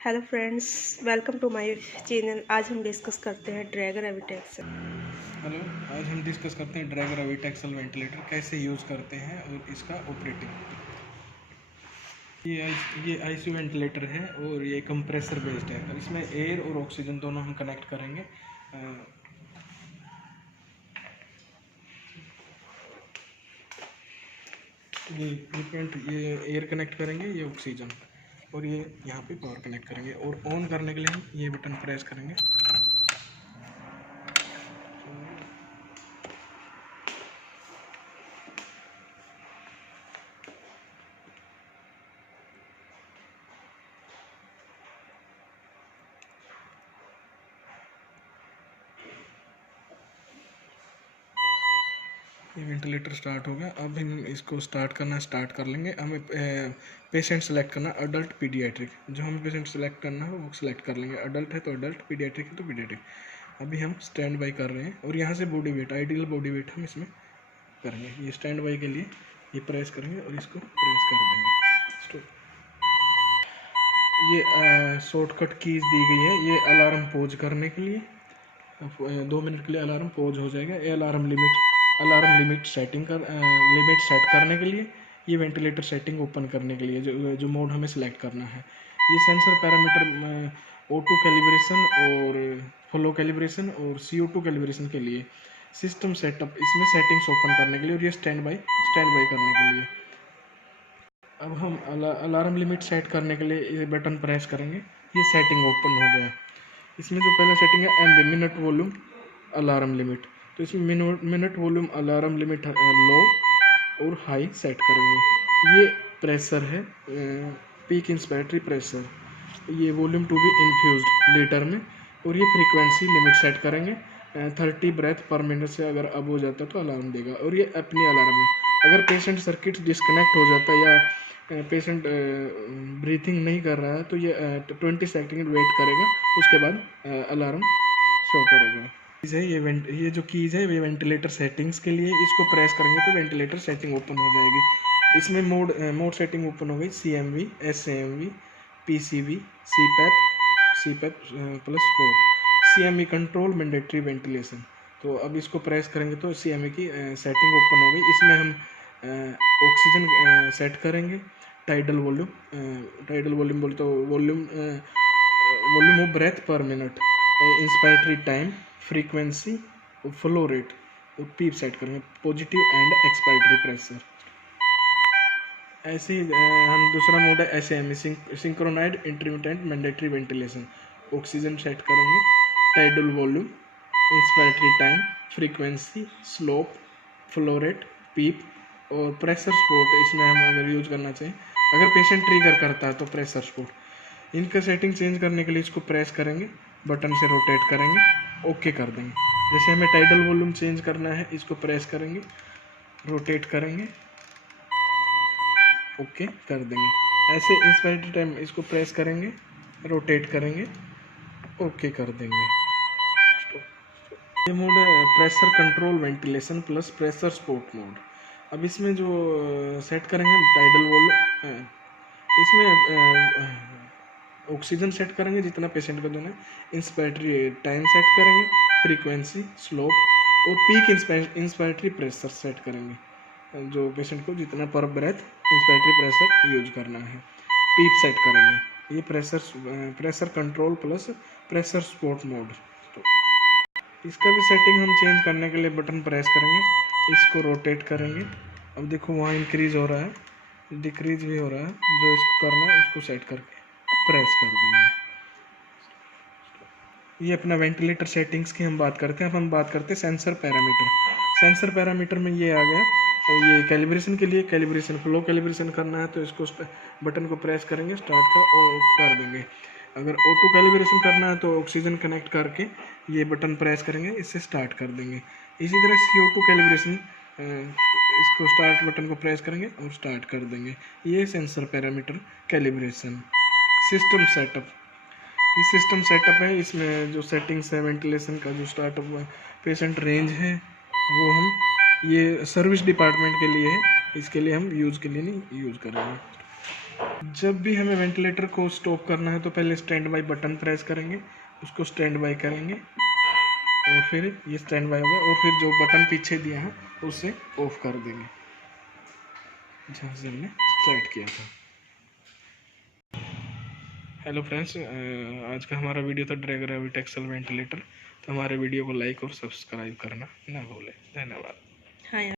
Hello friends, welcome to my channel. आज हम discuss करते हैं ड्रैगर एविटेक्सल। हेलो, आज हम डिस्कस करते हैं ड्रैगर एविटेक्सल वेंटिलेटर कैसे यूज़ करते हैं और इसका ऑपरेटिंग। ये आईसीयू वेंटिलेटर है और ये कंप्रेसर बेस्ड है। इसमें एयर और ऑक्सीजन दोनों हम कनेक्ट करेंगे। ये इक्विपमेंट, ये एयर कनेक्ट करेंगे, ये ऑक्सीजन, और ये यहाँ पे पावर कनेक्ट करेंगे। और ऑन करने के लिए हम ये बटन प्रेस करेंगे। ये वेंटिलेटर स्टार्ट हो गया। अब हम इसको स्टार्ट कर लेंगे। हमें पेशेंट सेलेक्ट करना, अडल्ट पीडियाट्रिक। जो हमें पेशेंट सेलेक्ट करना है वो सेलेक्ट कर लेंगे। अडल्ट है तो अडल्ट, पीडियाट्रिक है तो पीडियाट्रिक। अभी हम स्टैंड बाई कर रहे हैं और यहाँ से body weight, ideal body weight हम इसमें करेंगे। ये स्टैंड बाई के लिए ये प्रेस करेंगे और इसको प्रेस कर देंगे। ये शॉर्टकट कीज दी गई है। ये अलार्म पॉज करने के लिए 2 मिनट के लिए अलार्म पॉज हो जाएगा। ये अलार्म लिमिट सेट करने के लिए, ये वेंटिलेटर सेटिंग ओपन करने के लिए जो मोड हमें सेलेक्ट करना है। ये सेंसर पैरामीटर O2 कैलिब्रेशन और फ्लो कैलिब्रेशन और CO2 कैलिब्रेशन के लिए। सिस्टम सेटअप, इसमें सेटिंग्स ओपन करने के लिए, और ये स्टैंड बाई करने के लिए। अब हम अलार्म लिमिट सेट करने के लिए ये बटन प्रेस करेंगे। ये सेटिंग ओपन हो गया। इसमें जो पहला सेटिंग है MB, minute volume alarm limit, तो इसमें minute volume alarm limit low और हाई सेट करेंगे। ये प्रेशर है, पीक इंस्पायरेटरी प्रेशर। ये volume to be infused litre में। और ये फ्रीक्वेंसी लिमिट सेट करेंगे 30 ब्रेथ पर मिनट से अगर अब हो जाता है तो अलार्म देगा। और ये अपनी अलार्म है। अगर पेशेंट सर्किट डिस्कनेक्ट हो जाता है या पेशेंट ब्रीथिंग नहीं कर रहा है तो ये 20 सेकंड वेट करेगा, उसके बाद अलार्म शो करेगा। ये जो कीज़ है ये वेंटिलेटर सेटिंग्स के लिए। इसको प्रेस करेंगे तो वेंटिलेटर सेटिंग ओपन हो जाएगी। इसमें मोड सेटिंग ओपन हो गई। CMV, SAMV, PCV, CPAP plus sport. CME control mandatory ventilation. तो अब इसको प्रेस करेंगे तो CME की सेटिंग ओपन हो गई। इसमें हम ऑक्सीजन सेट करेंगे। टाइडल वॉल्यूम बोलते हो, volume of breath per minute, inspiratory time, frequency और फ्लो रेट और पीप सेट करेंगे। Positive end expiratory pressure. ऐसे ही हम दूसरा मोड है SAME, synchronized intermittent mandatory ventilation. Oxygen set करेंगे, tidal volume, inspiratory time, frequency, slope, flow rate, PEEP और प्रेशर सपोर्ट। इसमें हम अगर यूज करना चाहें, अगर पेशेंट ट्रिगर करता है तो प्रेशर सपोर्ट। इनका सेटिंग चेंज करने के लिए इसको प्रेस करेंगे, बटन से रोटेट करेंगे, ओके कर देंगे। जैसे हमें टाइडल वॉल्यूम चेंज करना है, इसको प्रेस करेंगे, रोटेट करेंगे, ओके कर देंगे। ऐसे इंस्पायरेटरी टाइम इसको प्रेस करेंगे, रोटेट करेंगे, ओके कर देंगे। ये मोड है pressure control ventilation plus pressure support mode. अब इसमें जो सेट करेंगे टाइडल वॉल्यूम, इसमें ऑक्सीजन सेट करेंगे जितना पेशेंट को देना है, इंस्पायरेटरी टाइम सेट करेंगे, फ्रीक्वेंसी, स्लोप और पीक इंस्पायरेटरी प्रेशर सेट करेंगे, जो पेशेंट को जितना पर ब्रेथ इंस्पायरेटरी प्रेशर यूज करना है। पीप सेट करेंगे। ये pressure control plus pressure support mode. तो इसका भी सेटिंग हम चेंज करने के लिए बटन प्रेस करेंगे, इसको रोटेट करेंगे। अब देखो वहाँ इंक्रीज हो रहा है, डिक्रीज भी हो रहा है। जो इसको करना है उसको सेट करके प्रेस कर देंगे। ये अपना वेंटिलेटर सेटिंग्स की हम बात करते हैं। अब हम बात करते हैं सेंसर पैरामीटर। सेंसर पैरामीटर में ये आ गया। तो ये कैलिब्रेशन के लिए, कैलिब्रेशन फ्लो कैलिब्रेशन करना है तो इसको बटन को प्रेस करेंगे, स्टार्ट का कर देंगे। अगर O2 कैलिब्रेशन करना है तो ऑक्सीजन कनेक्ट करके ये बटन प्रेस करेंगे, इससे स्टार्ट कर देंगे। इसी तरह CO2 कैलिब्रेशन, इसको स्टार्ट बटन को प्रेस करेंगे और स्टार्ट कर देंगे। ये sensor parameter calibration. System setup, ये सिस्टम सेटअप है। इसमें जो सेटिंग्स है वेंटिलेशन का, जो स्टार्टअप पेशेंट रेंज है वो हम, ये सर्विस डिपार्टमेंट के लिए है, इसके लिए हम यूज़ के लिए नहीं यूज़ कर रहे हैं। जब भी हमें वेंटिलेटर को स्टॉप करना है तो पहले स्टैंड बाई बटन प्रेस करेंगे, उसको स्टैंड बाई करेंगे और फिर ये स्टैंड बाई होगा और फिर जो बटन पीछे दिया है उसे ऑफ कर देंगे जहाँ से हमने स्टार्ट किया था। हेलो फ्रेंड्स, आज का हमारा वीडियो था ड्रैग ग्रेविट एक्सेल वेंटिलेटर। तो हमारे वीडियो को लाइक और सब्सक्राइब करना ना भूलें। धन्यवाद। हाँ।